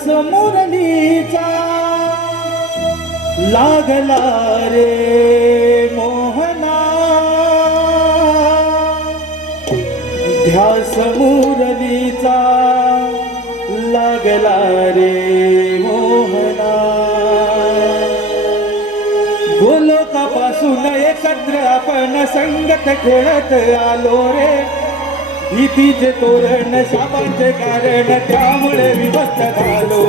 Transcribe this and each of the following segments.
रस मुरलीचा लागला रे मोहना. ध्यास मुरलीचा लागला रे मोहना. गोलोकापासून एकत्र आपण संगत खेळत आलो रे. भीतीचे तोरण शापाचे कारण त्यामुळे विभक्त झालो.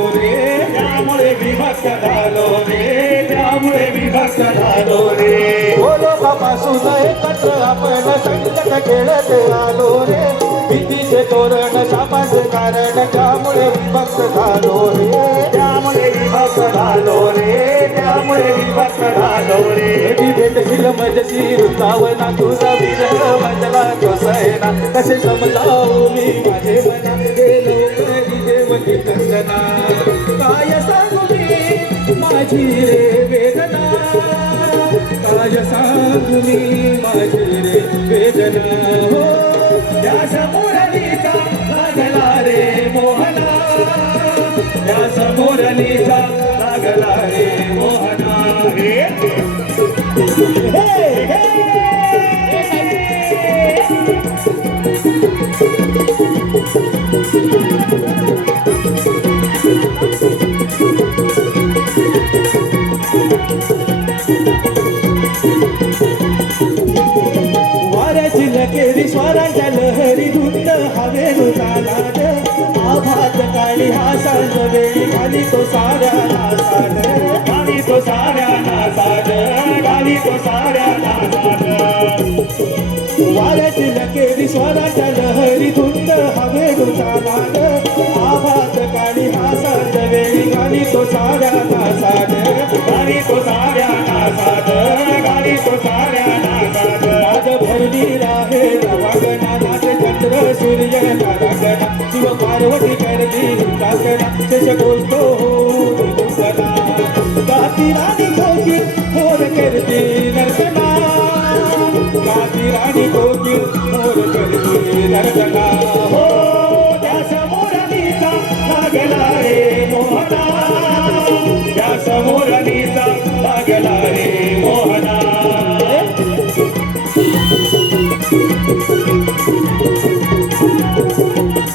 विभक्त झालो रे त्यामुळे विभक्त झालो रे गोलोकापासून एकत्र आपण संकट खेळत आलो रे. भीतीचे तोरण शापाचे कारण त्यामुळे विभक्त झालो रे. त्यामुळे विभक्त झालो रे त्यामुळे विभक्त झालो रे. भेटशील मजशी वृंदावना तुझा विरह मजला कोसयना कसे समजावू मी माझे मना गेलो कधी देवती कंगना काय माझी रे वेदना. काय सांगू मी माझी रे वेदना. हो त्या लागला रे मोहना? त्या लागला रे मोहना? केली स्वराच्या लहरी धुंद हवेनु जाणार आभात काळी हा सांज वेळी खाली तो साऱ्या नासाड. खाली तो साऱ्या नासाड खाली तो साऱ्या नासाड. वाऱ्याची लकेरी स्वराच्या लहरी धुंद हवेनु जाणार आभात काळी हा सांज वेळी खाली तो साऱ्या नासाड. खाली तो साऱ्या पार्वती करली काकणा शेष बोलतो हो निकुंजना राणी भोगी भोर करती